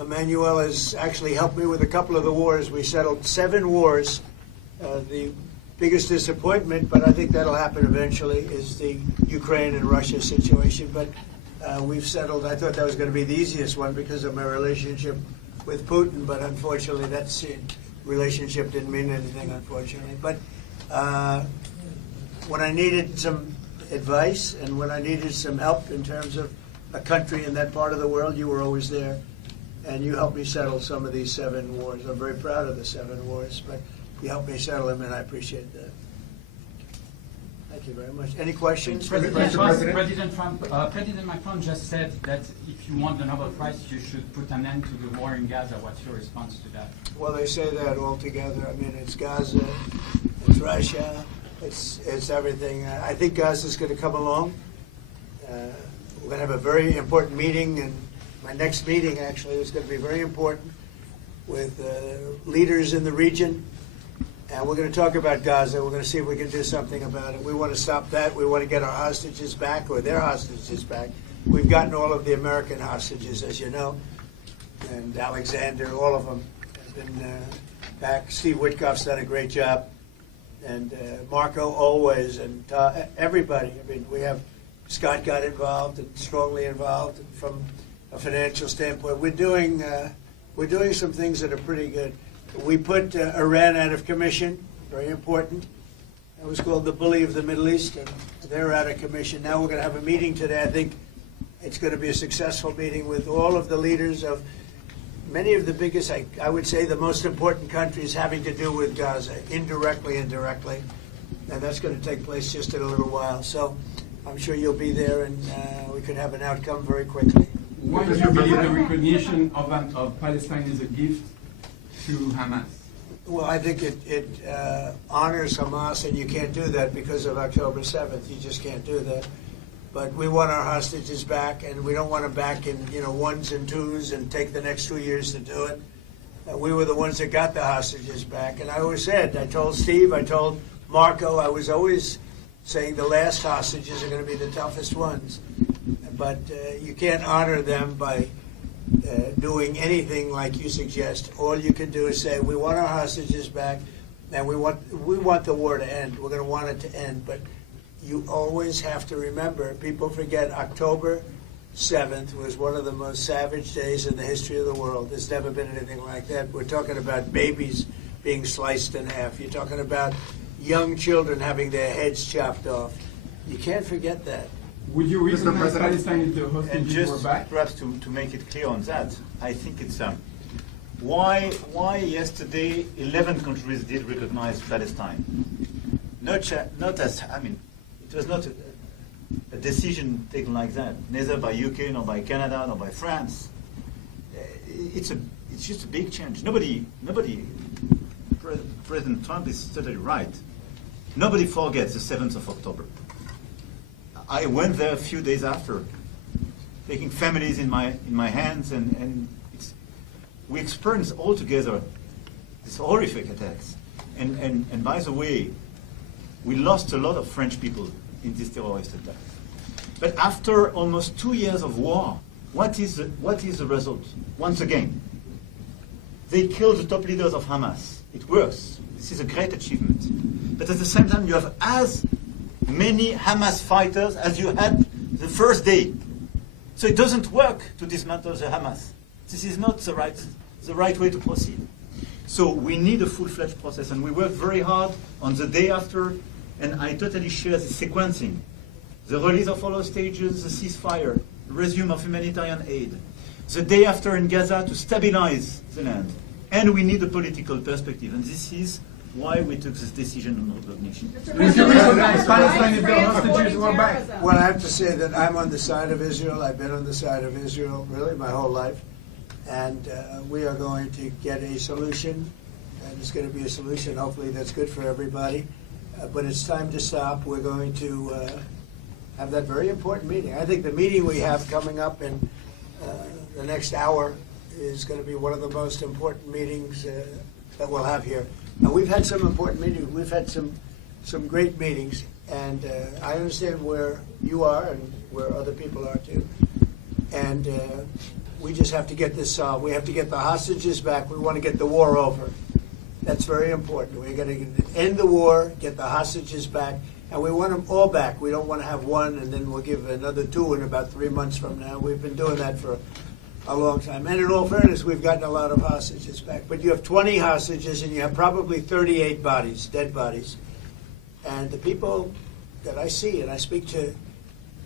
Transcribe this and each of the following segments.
Emmanuel has actually helped me with a couple of the wars. We settled 7 wars. The biggest disappointment, but I think that'll happen eventually, is the Ukraine and Russia situation. But we've settled. I thought that was going to be the easiest one because of my relationship with Putin, but unfortunately that relationship didn't mean anything, unfortunately. But when I needed some advice and when I needed some help in terms of a country in that part of the world, you were always there. And you helped me settle some of these 7 wars. I'm very proud of the 7 wars, but you helped me settle them, and I appreciate that. Thank you very much. Any questions? President Macron just said that if you want the Nobel Prize, you should put an end to the war in Gaza. What's your response to that? Well, they say that all together. I mean, it's Gaza, it's Russia, it's everything. I think Gaza's going to come along. We're going to have a very important meeting, and my next meeting actually is going to be very important with leaders in the region. And we're going to talk about Gaza. We're going to see if we can do something about it. We want to stop that. We want to get our hostages back, or their hostages back. We've gotten all of the American hostages, as you know, and Alexander, all of them have been back. Steve Witkoff's done a great job, and Marco always, and everybody. I mean, we have Scott got involved and strongly involved from a financial standpoint. We're doing some things that are pretty good. We put Iran out of commission, very important. It was called the bully of the Middle East, and they're out of commission. Now we're going to have a meeting today. I think it's going to be a successful meeting with all of the leaders of many of the biggest, I would say, the most important countries having to do with Gaza, indirectly and directly. And that's going to take place just in a little while. So I'm sure you'll be there, and we could have an outcome very quickly. Why do you believe the recognition of Palestine is a gift to Hamas? Well, I think it honors Hamas, and you can't do that because of October 7th. You just can't do that. But we want our hostages back, and we don't want them back in 1s and 2s and take the next 2 years to do it. We were the ones that got the hostages back. And I always said, I told Steve, I told Marco, I was always saying the last hostages are going to be the toughest ones. But you can't honor them by doing anything like you suggest. All you can do is say, we want our hostages back, and we want the war to end. We're going to want it to end. But you always have to remember, people forget October 7th was one of the most savage days in the history of the world. There's never been anything like that. We're talking about babies being sliced in half. You're talking about young children having their heads chopped off. You can't forget that. Would you recognize Palestine if the hostages were back? Perhaps to make it clear on that, I think it's why yesterday 11 countries did recognize Palestine. It was not a decision taken like that, neither by UK, nor by Canada, nor by France. It's just a big change. Nobody. President Trump is totally right. Nobody forgets the 7th of October. I went there a few days after, taking families in my hands, and we experienced all together these horrific attacks. And by the way, we lost a lot of French people in this terrorist attack. But after almost 2 years of war, what is the result? Once again, they killed the top leaders of Hamas. It works. This is a great achievement. But at the same time, you have as many Hamas fighters as you had the first day. So it doesn't work to dismantle the Hamas. This is not the right way to proceed. So we need a full-fledged process, and we worked very hard on the day after, and I totally share the sequencing. The release of all hostages, the ceasefire, the resume of humanitarian aid. The day after in Gaza to stabilize the land. And we need a political perspective, and this is why we took this decision on recognition. Would you recognize Palestine if the hostages were back? Well, I have to say that I'm on the side of Israel. I've been on the side of Israel really my whole life. And we are going to get a solution, and it's going to be a solution hopefully that's good for everybody. But it's time to stop. We're going to have that very important meeting. I think the meeting we have coming up in the next hour is going to be one of the most important meetings that we'll have here. Now, we've had some important meetings. We've had some great meetings, and I understand where you are and where other people are too. And we just have to get this solved. We have to get the hostages back. We want to get the war over. That's very important. We're going to end the war, get the hostages back, and we want them all back. We don't want to have one and then we'll give another two in about 3 months from now. We've been doing that for a long time. And in all fairness, we've gotten a lot of hostages back. But you have 20 hostages and you have probably 38 bodies, dead bodies. And the people that I see, and I speak to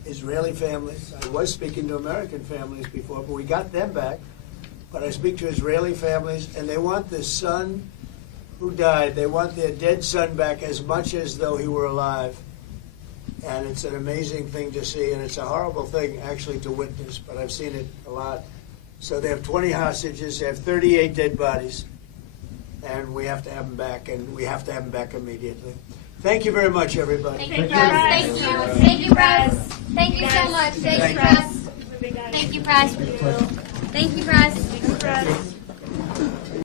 Israeli families, I was speaking to American families before, but we got them back. But I speak to Israeli families, and they want the son who died, they want their dead son back as much as though he were alive. And it's an amazing thing to see, and it's a horrible thing actually to witness, but I've seen it a lot. So they have 20 hostages, they have 38 dead bodies, and we have to have them back, and we have to have them back immediately. Thank you very much, everybody. Thank you, Press. Thank you. Thank you, Press. Thank you so much. Thank you, Press. Thank you, Press. Thank you, Press.